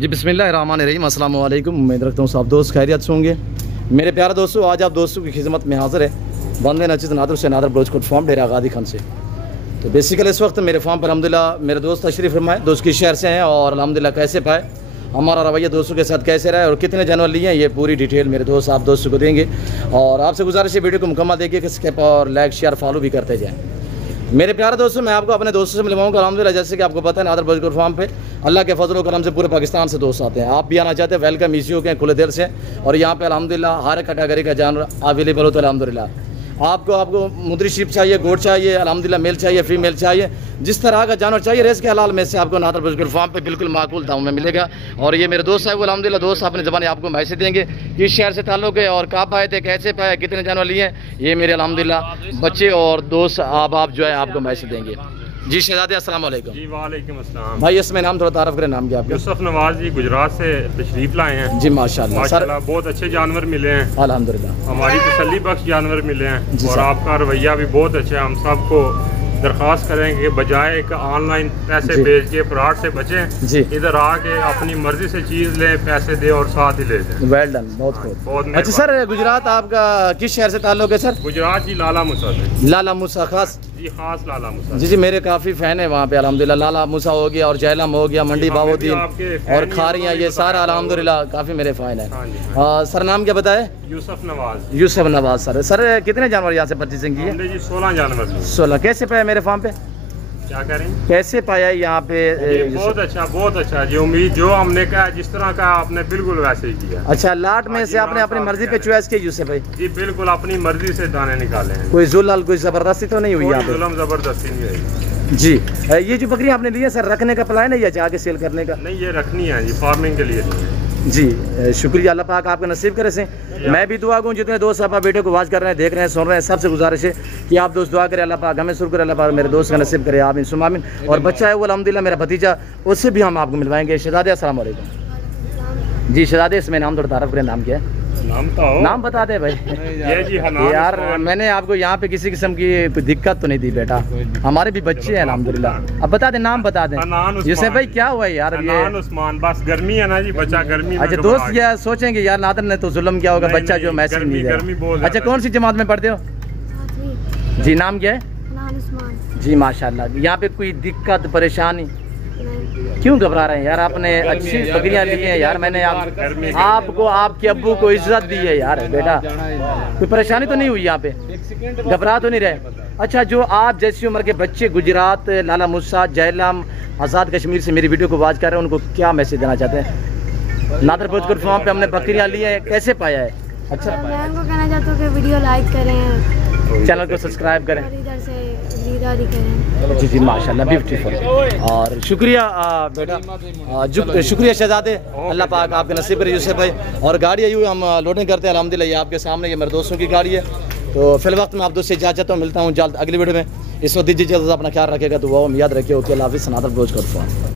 जी बिस्मिल्लाहिर्रहमानिर्रहीम, अस्सलाम वालेकुम। उम्मीद रखता हूँ सब दोस्त खैरियत से होंगे। मेरे प्यारे दोस्तों, आज आप दोस्तों की खिदमत में हाज़िर है बंदे नजीद नादर से नादर बलोचकोट फार्म डेरा गादी खान से। तो बेसिकली इस वक्त मेरे फार्म पर अल्हम्दुलिल्लाह मेरे दोस्त तशरीफ़ फरमा है, दोस्त की शहर से हैं और अल्हम्दुलिल्लाह कैसे पाए, हमारा रवैया दोस्तों के साथ कैसे रहा है और कितने जानवर लिए हैं, ये पूरी डिटेल मेरे दोस्त आप दोस्तों को देंगे। और आपसे गुजारिश है वीडियो को मुकम्मल देखिए, स्किप और लाइक शेयर फॉलो भी करते जाएँ। मेरे प्यारे दोस्तों, मैं आपको अपने दोस्तों से मिलवाऊंगा अल्हम्दुलिल्लाह। जैसे कि आपको पता है नादर बलोचकोट फार्म पे अल्लाह के फजल करम से पूरे पाकिस्तान से दोस्त आते हैं। आप भी आना चाहते हैं, वेलकम इसी के खुले दिल से। और यहाँ पे अल्हम्दुलिल्लाह हर कैटेगरी का जानवर अवेलेबल होता है अल्हम्दुलिल्लाह। आपको मुद्री शिप चाहिए, गोट चाहिए, अल्हम्दुलिल्लाह मेल चाहिए, फीमेल चाहिए, जिस तरह का जानवर चाहिए रेस के हलाल में से आपको नादर बलोचकोट फार्म पे बिल्कुल माकूल दाम में मिलेगा। और ये मेरे दोस्त है वो अल्हम्दुलिल्लाह दोस्त अपने ज़बान आपको मैसेज देंगे किस शहर से ताल्लुक़ है और कहाँ पाए थे, कैसे पाए, कितने जानवर लिए हैं, ये मेरे अल्हम्दुलिल्लाह बच्चे और दोस्त आप जो है आपको मैसेज देंगे। जी शहजादे अस्सलाम वालेकुम। जी वालेकुम अस्सलाम। भाई इसमें नाम थोड़ा तारफ़ करें, नाम क्या आपका? यूसुफ नवाज जी गुजरात से तशरीफ लाए हैं। जी माशाल्लाह सर, बहुत अच्छे जानवर मिले हैं अल्हम्दुलिल्लाह, हमारी तसल्ली बख्श जानवर मिले हैं और आपका रवैया भी बहुत अच्छा है। हम सबको दरख्वास्त करेंगे कि बजाय एक ऑनलाइन पैसे भेज के फ्रॉड से बचें, इधर आके अपनी मर्जी से चीज़ लें, पैसे दे और साथ ही ले जाएं। वेल डन, बहुत अच्छा सर। गुजरात आपका किस शहर से ताल्लुक़ है सर? गुजरात जी लाला मूसा से। लाला मूसा खास जी, खास लाला मूसा। जी मेरे काफ़ी फ़ैन है वहाँ पे अल्हम्दुलिल्लाह। लाला मूसा हो गया और जैलम हो गया, मंडी बाबुद्दीन और खारियाँ, ये सारा अल्हम्दुलिल्लाह काफ़ी मेरे फ़ैन है। सर नाम क्या बताए? यूसुफ नवाज। यूसुफ नवाज सर। सर कितने जानवर यहाँ से परचेजिंग की है? 16 जानवर। 16 कैसे पाया मेरे फार्म पे? क्या करें, कैसे पाया यहाँ पे? बहुत अच्छा जी। उम्मीद जो हमने कहा जिस तरह का आपने बिल्कुल वैसे ही किया। अच्छा, लाट में से आपने अपनी मर्जी पे चॉइस की यूसुफ भाई? जी बिल्कुल अपनी मर्जी से दाने निकाले हैं। कोई जुल्म कोई जबरदस्ती तो नहीं हुई यहाँ पे? जुल्म जबरदस्ती नहीं हुई जी। ये जो बकरी आपने ली है सर, रखने का प्लान है या जाके सेल करने का? नहीं, ये रखनी है जी, फार्मिंग के लिए। जी शुक्रिया, अल्लाह पाक आपका नसीब करे से। मैं भी दुआ करूँ जितने दोस्त आप बेटे को वाच कर रहे हैं, देख रहे हैं, सुन रहे हैं, सबसे गुजारिश है कि आप दोस्त दुआ करें, अल्लाह पाक हमें शुक्र करे, अल्लाह पाक मेरे दोस्त का नसीब करे, आमीन सुम्मा आमीन। और बच्चा है वो अल्हम्दुलिल्लाह मेरा भतीजा, उससे भी हम आपको मिलवाएंगे। शहजादे अस्सलाम वालेकुम। जी शहजादे, इसमें नाम थोड़ा तारफ़ करें, नाम क्या है? नाम बता दे भाई। ये जी यार मैंने आपको यहाँ पे किसी किस्म की कोई दिक्कत तो नहीं दी बेटा, हमारे भी बच्चे हैं अल्हम्दुलिल्लाह। अब बता दे, नाम बता दे यूसुफ भाई। क्या हुआ यार? ये उस्मान, बस गर्मी है ना जी, बच्चा गर्मी। अच्छा दोस्त यार सोचेंगे यार नादर ने तो जुल्म किया होगा, बच्चा जो मैसेज नहीं दिया। अच्छा कौन सी जमात में पढ़ते हो? जी नाम क्या है? जी माशाल्लाह। यहाँ पे कोई दिक्कत परेशानी? क्यों घबरा रहे हैं यार? आपने अच्छी बकरियां ली हैं यार, मैंने आपको आपके अब्बू को इज्जत दी है यार बेटा, कोई परेशानी तो नहीं हुई यहाँ पे? घबरा तो नहीं रहे? अच्छा, जो आप जैसी उम्र के बच्चे गुजरात लाला मूसा जैलम आज़ाद कश्मीर से मेरी वीडियो को वाच कर रहे हैं, उनको क्या मैसेज देना चाहते हैं? नादर बलोचकोट फार्म पे हमने बकरियां ली हैं, कैसे पाया है? अच्छा, मैं उनको कहना चाहता हूँ कि वीडियो लाइक करें, चैनल को सब्सक्राइब करें। इधर से खरीदारी करें। जी जी माशाल्लाह, ब्यूटीफुल। और शुक्रिया बेटा, शुक्रिया शहजादे, अल्लाह पाक आपके नसीब करे यूसुफ भाई। और गाड़ी आई हुई हम लोडिंग करते हैं अल्हम्दुलिल्लाह, ये आपके सामने, ये मेरे दोस्तों की गाड़ी है। तो फिल वक्त मैं आप दोस्त से इजाज़त हूँ, मिलता हूँ जल्द अगली वीडियो में। इस वक्त दीजिए, अपना ख्याल रखेगा, तो वो याद रखिए। ओके, अल्लाह हाफ़िज़। नादर बलोचकोट फार्म।